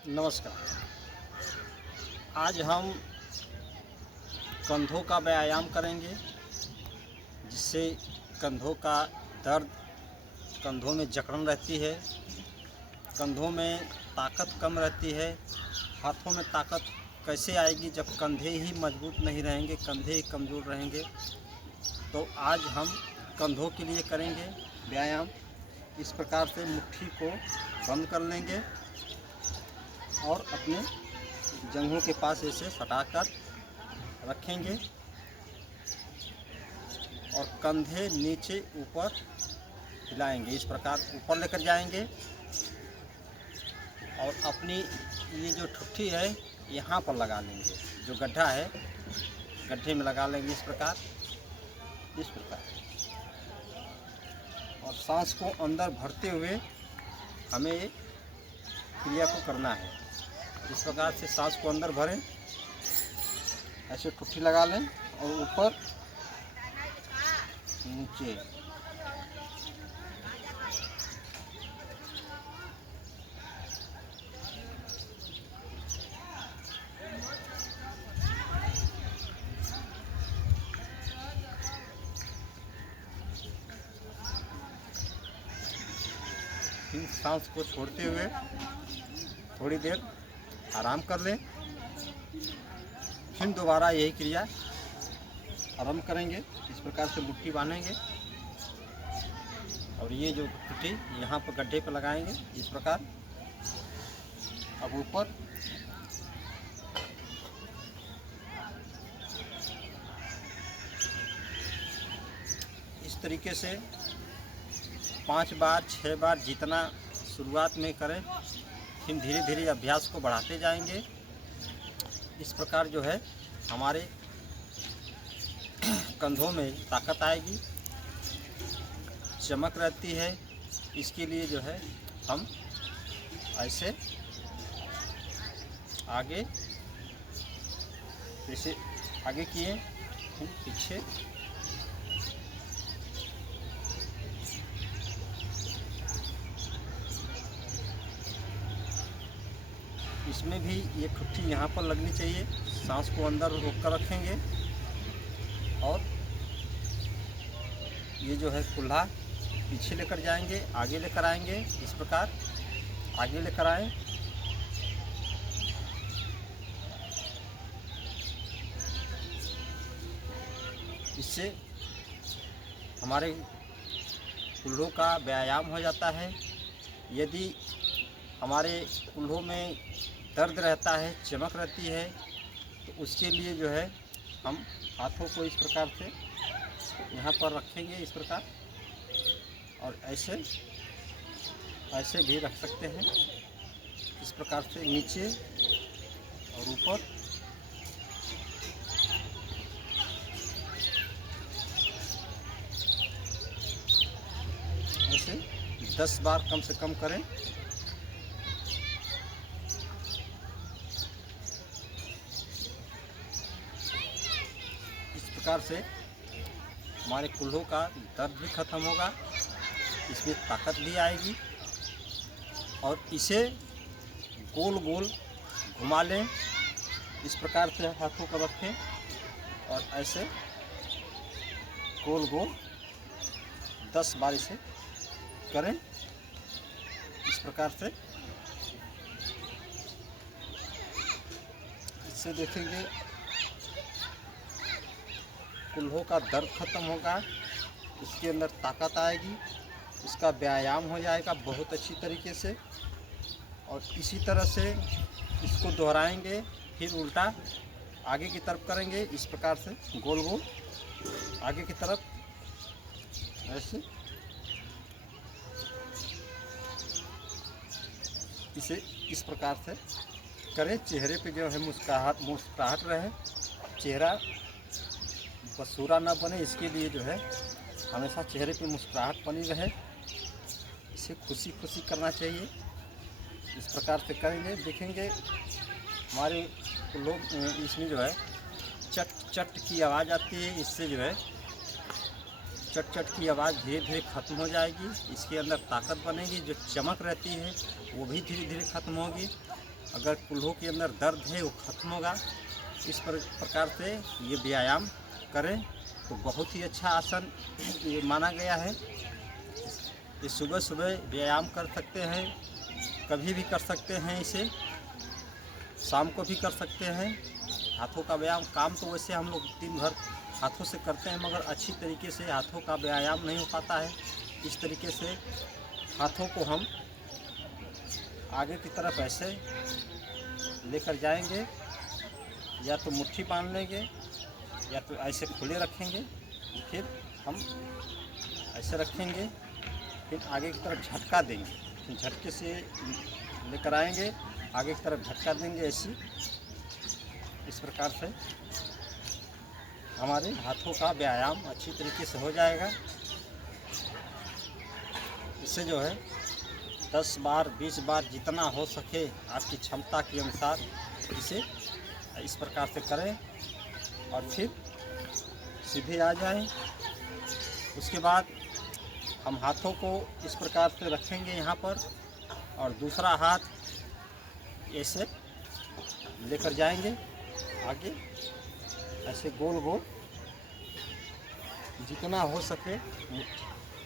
नमस्कार। आज हम कंधों का व्यायाम करेंगे, जिससे कंधों का दर्द, कंधों में जकड़न रहती है, कंधों में ताकत कम रहती है। हाथों में ताकत कैसे आएगी जब कंधे ही मजबूत नहीं रहेंगे, कंधे ही कमज़ोर रहेंगे। तो आज हम कंधों के लिए करेंगे व्यायाम। इस प्रकार से मुट्ठी को बंद कर लेंगे और अपने जंघों के पास ऐसे सटाकर रखेंगे और कंधे नीचे ऊपर हिलाएंगे। इस प्रकार ऊपर लेकर जाएंगे और अपनी ये जो ठुट्ठी है यहाँ पर लगा लेंगे, जो गड्ढा है गड्ढे में लगा लेंगे। इस प्रकार और सांस को अंदर भरते हुए हमें ये क्रिया को करना है। इस प्रकार से सांस को अंदर भरें, ऐसे ठुट्ठी लगा लें और ऊपर नीचे। फिर सांस को छोड़ते हुए थोड़ी देर आराम कर लें। फिर दोबारा यही क्रिया आरंभ करेंगे। इस प्रकार से मुट्ठी बांधेंगे और ये जो ठुट्ठी यहाँ पर गड्ढे पर लगाएंगे। इस प्रकार अब ऊपर इस तरीके से 5 बार 6 बार जितना शुरुआत में करें, फिर धीरे धीरे अभ्यास को बढ़ाते जाएंगे। इस प्रकार जो है हमारे कंधों में ताकत आएगी, चमक रहती है। इसके लिए जो है हम ऐसे आगे जैसे आगे किए, फिर पीछे, इसमें भी ये ठुट्ठी यहाँ पर लगनी चाहिए। सांस को अंदर रोक कर रखेंगे और ये जो है कुल्हा पीछे लेकर जाएंगे, आगे लेकर आएंगे। इस प्रकार आगे लेकर आएं, इससे हमारे कुल्हों का व्यायाम हो जाता है। यदि हमारे कुल्हों में दर्द रहता है, चमक रहती है, तो उसके लिए जो है हम हाथों को इस प्रकार से यहाँ पर रखेंगे, इस प्रकार, और ऐसे भी रख सकते हैं। इस प्रकार से नीचे और ऊपर, ऐसे 10 बार कम से कम करें। इस प्रकार से हमारे कुल्हों का दर्द भी खत्म होगा, इसमें ताकत भी आएगी। और इसे गोल गोल घुमा लें। इस प्रकार से हाथों को रखें और ऐसे गोल गोल 10 बार इसे करें। इस प्रकार से इससे देखेंगे कुल्हों का दर्द खत्म होगा, इसके अंदर ताकत आएगी, इसका व्यायाम हो जाएगा बहुत अच्छी तरीके से। और इसी तरह से इसको दोहराएंगे, फिर उल्टा आगे की तरफ करेंगे। इस प्रकार से गोल गोल आगे की तरफ, ऐसे इसे इस प्रकार से करें। चेहरे पे जो है मुस्कुराहट रहे, चेहरा बसूरा न बने, इसके लिए जो है हमेशा चेहरे पे मुस्कुराहट बनी रहे। इसे खुशी खुशी करना चाहिए। इस प्रकार से करेंगे, देखेंगे हमारे लोग इसमें जो है चट चट की आवाज़ आती है। इससे जो है चट चट की आवाज़ धीरे धीरे ख़त्म हो जाएगी। इसके अंदर ताकत बनेगी, जो चमक रहती है वो भी धीरे धीरे ख़त्म होगी। अगर कुल्हों के अंदर दर्द है वो ख़त्म होगा। इस प्रकार से ये व्यायाम करें तो बहुत ही अच्छा आसन ये माना गया है। ये सुबह सुबह व्यायाम कर सकते हैं, कभी भी कर सकते हैं, इसे शाम को भी कर सकते हैं। हाथों का व्यायाम, काम तो वैसे हम लोग दिन भर हाथों से करते हैं, मगर अच्छी तरीके से हाथों का व्यायाम नहीं हो पाता है। इस तरीके से हाथों को हम आगे की तरफ ऐसे लेकर जाएंगे, या तो मुट्ठी बांध लेंगे या तो ऐसे खुले रखेंगे, फिर हम ऐसे रखेंगे, फिर आगे की तरफ झटका देंगे, फिर झटके से लेकर आएंगे, आगे की तरफ झटका देंगे। ऐसी इस प्रकार से हमारे हाथों का व्यायाम अच्छी तरीके से हो जाएगा। इससे जो है 10 बार 20 बार जितना हो सके आपकी क्षमता के अनुसार इसे इस प्रकार से करें और फिर सीधे आ जाएं। उसके बाद हम हाथों को इस प्रकार से रखेंगे यहाँ पर, और दूसरा हाथ ऐसे लेकर जाएंगे आगे, ऐसे गोल गोल जितना हो सके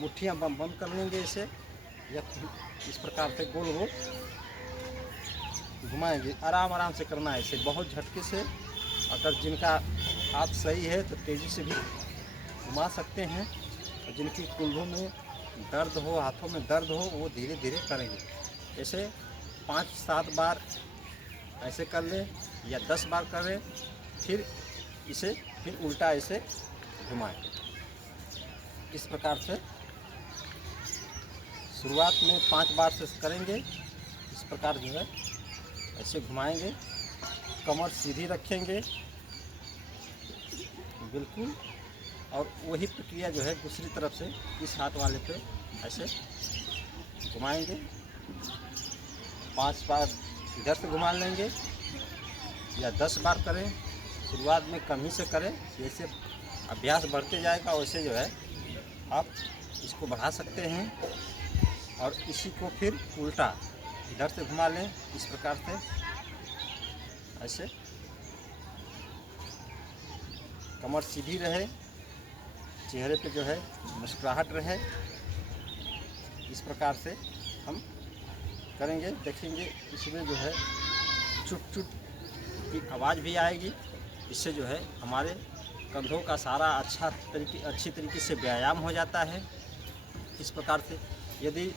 मुट्ठियाँ बंद कर लेंगे इसे, या इस प्रकार से गोल गोल घुमाएंगे। आराम आराम से करना है इसे, बहुत झटके से। अगर जिनका हाथ सही है तो तेज़ी से भी घुमा सकते हैं, और जिनकी कुल्हों में दर्द हो, हाथों में दर्द हो, वो धीरे धीरे करेंगे। ऐसे 5-7 बार ऐसे कर लें या 10 बार करें, फिर इसे फिर उल्टा ऐसे घुमाएं। इस प्रकार से शुरुआत में 5 बार से करेंगे। इस प्रकार जो है ऐसे घुमाएंगे, कमर सीधी रखेंगे बिल्कुल, और वही प्रक्रिया जो है दूसरी तरफ से इस हाथ वाले पे ऐसे घुमाएंगे। 5 बार इधर से घुमा लेंगे या 10 बार करें। शुरुआत में कम ही से करें, जैसे अभ्यास बढ़ते जाएगा वैसे जो है आप इसको बढ़ा सकते हैं। और इसी को फिर उल्टा इधर से घुमा लें, इस प्रकार से ऐसे कमर सीधी रहे, चेहरे पे जो है मुस्कुराहट रहे। इस प्रकार से हम करेंगे, देखेंगे इसमें जो है चुट चुट की आवाज़ भी आएगी। इससे जो है हमारे कंधों का सारा अच्छी तरीके से व्यायाम हो जाता है। इस प्रकार से यदि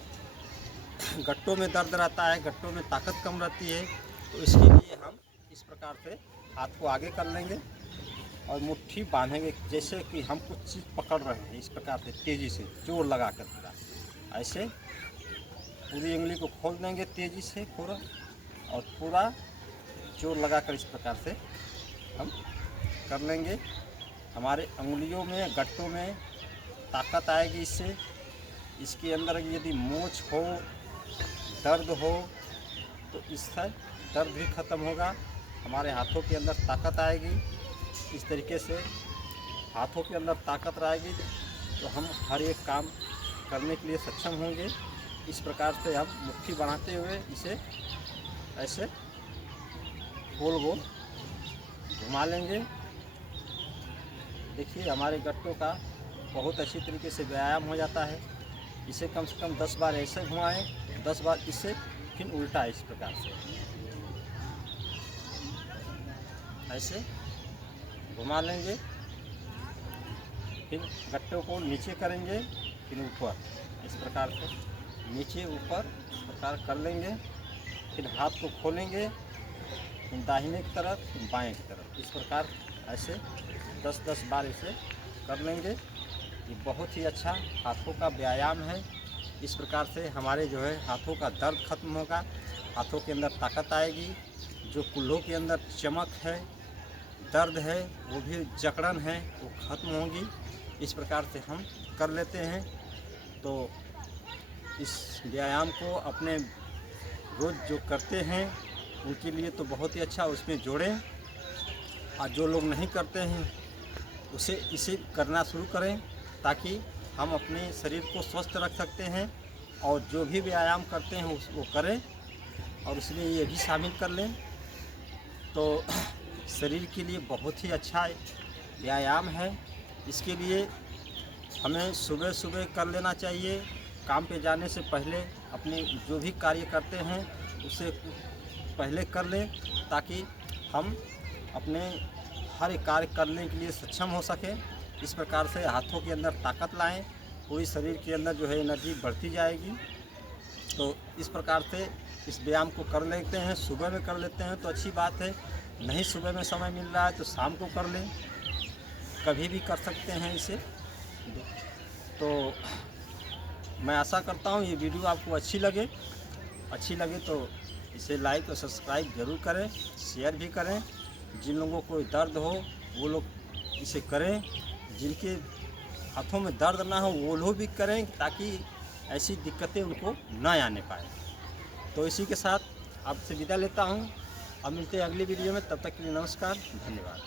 गट्टों में दर्द रहता है, गट्टों में ताकत कम रहती है, तो इसके लिए हम इस प्रकार से हाथ को आगे कर लेंगे और मुट्ठी बांधेंगे, जैसे कि हम कुछ चीज़ पकड़ रहे हैं। इस प्रकार से तेज़ी से जोर लगा कर पूरा ऐसे पूरी उंगली को खोल देंगे तेज़ी से पूरा, और पूरा जोर लगा कर इस प्रकार से हम कर लेंगे। हमारे उंगलियों में, गट्टों में ताकत आएगी इससे। इसके अंदर यदि मोच हो, दर्द हो, तो इससे दर्द भी ख़त्म होगा। हमारे हाथों के अंदर ताकत आएगी। इस तरीके से हाथों के अंदर ताकत रहेगी तो हम हर एक काम करने के लिए सक्षम होंगे। इस प्रकार से हम मुट्ठी बनाते हुए इसे ऐसे गोल गोल घुमा लेंगे। देखिए हमारे गट्टों का बहुत अच्छी तरीके से व्यायाम हो जाता है। इसे कम से कम 10 बार ऐसे घुमाएं, 10 बार इसे, फिर उल्टा इस प्रकार से ऐसे घुमा लेंगे। फिर गट्टों को नीचे करेंगे, फिर ऊपर इस प्रकार से नीचे ऊपर इस प्रकार कर लेंगे। फिर हाथ को खोलेंगे, फिर दाहिने की तरफ, फिर बाएं की तरफ, इस प्रकार ऐसे 10-10 बार इसे कर लेंगे। ये बहुत ही अच्छा हाथों का व्यायाम है। इस प्रकार से हमारे जो है हाथों का दर्द खत्म होगा, हाथों के अंदर ताकत आएगी, जो कुल्हों के अंदर चमक है, दर्द है, वो भी जकड़न है, वो ख़त्म होगी। इस प्रकार से हम कर लेते हैं। तो इस व्यायाम को अपने रोज़ जो करते हैं उनके लिए तो बहुत ही अच्छा, उसमें जोड़ें। और जो लोग नहीं करते हैं उसे इसे करना शुरू करें, ताकि हम अपने शरीर को स्वस्थ रख सकते हैं। और जो भी व्यायाम करते हैं वो करें, और उसमें ये भी शामिल कर लें तो शरीर के लिए बहुत ही अच्छा व्यायाम है। इसके लिए हमें सुबह सुबह कर लेना चाहिए। काम पे जाने से पहले अपने जो भी कार्य करते हैं उसे पहले कर लें, ताकि हम अपने हर एक कार्य करने के लिए सक्षम हो सकें। इस प्रकार से हाथों के अंदर ताकत लाएं, पूरी शरीर के अंदर जो है एनर्जी बढ़ती जाएगी। तो इस प्रकार से इस व्यायाम को कर लेते हैं। सुबह में कर लेते हैं तो अच्छी बात है, नहीं सुबह में समय मिल रहा है तो शाम को कर लें, कभी भी कर सकते हैं इसे। तो मैं आशा करता हूँ ये वीडियो आपको अच्छी लगे तो इसे लाइक और सब्सक्राइब ज़रूर करें, शेयर भी करें। जिन लोगों को दर्द हो वो लोग इसे करें, जिनके हाथों में दर्द ना हो वो लोग भी करें, ताकि ऐसी दिक्कतें उनको ना आने पाए। तो इसी के साथ आपसे विदा लेता हूँ। अब मिलते हैं अगली वीडियो में, तब तक के लिए नमस्कार, धन्यवाद।